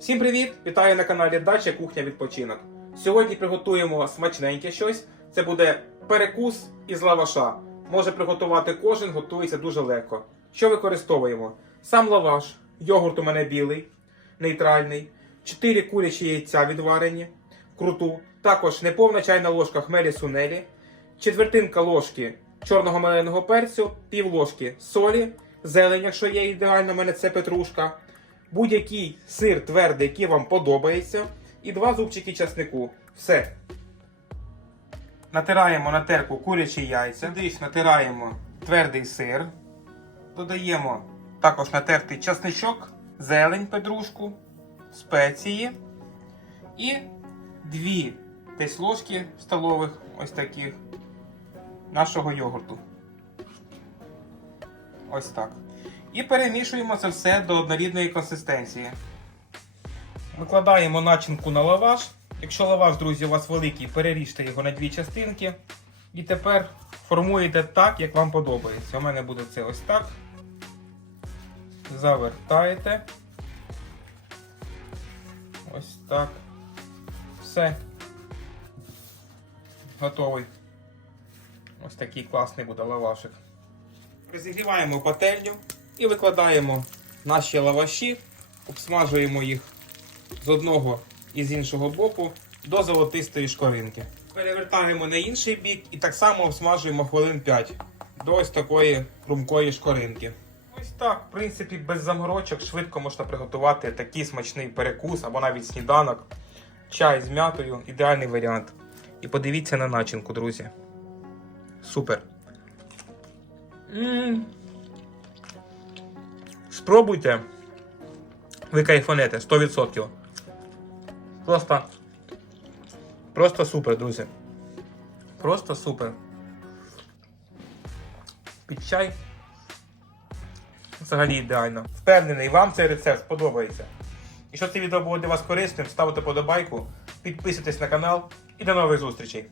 Всім привіт! Вітаю на каналі Дача Кухня Відпочинок. Сьогодні приготуємо смачненьке щось. Це буде перекус із лаваша. Може приготувати кожен, готується дуже легко. Що використовуємо? Сам лаваш, йогурт у мене білий, нейтральний, 4 курячі яйця відварені, круту, також неповна чайна ложка хмелі сунелі, четвертинка ложки чорного меленого перцю, пів ложки солі, зелень, якщо є ідеально, у мене це петрушка, будь-який сир твердий, який вам подобається, і два зубчики часнику. Все. Натираємо на терку курячі яйця, десь натираємо твердий сир, додаємо також натертий часничок, зелень, петрушку, спеції і дві десь ложки столових ось таких нашого йогурту. Ось так. І перемішуємо це все до однорідної консистенції. Викладаємо начинку на лаваш. Якщо лаваш, друзі, у вас великий, переріжте його на дві частинки. І тепер формуєте так, як вам подобається. У мене буде це ось так. Завертаєте. Ось так. Все. Готовий. Ось такий класний буде лавашик. Розігріваємо пательню і викладаємо наші лаваші, обсмажуємо їх з одного і з іншого боку до золотистої шкоринки. Перевертаємо на інший бік і так само обсмажуємо хвилин 5 до ось такої хрумкої шкоринки. Ось так, в принципі, без заморочок швидко можна приготувати такий смачний перекус або навіть сніданок. Чай з м'ятою ідеальний варіант. І подивіться на начинку, друзі. Супер. м Спробуйте. Ви кайфанете 100%. Просто. Просто супер, друзі. Просто супер. Під чай. Взагалі ідеально. Впевнений, вам цей рецепт сподобається. Якщо це відео було для вас корисним, ставте подобайку, підписуйтесь на канал і до нових зустрічей.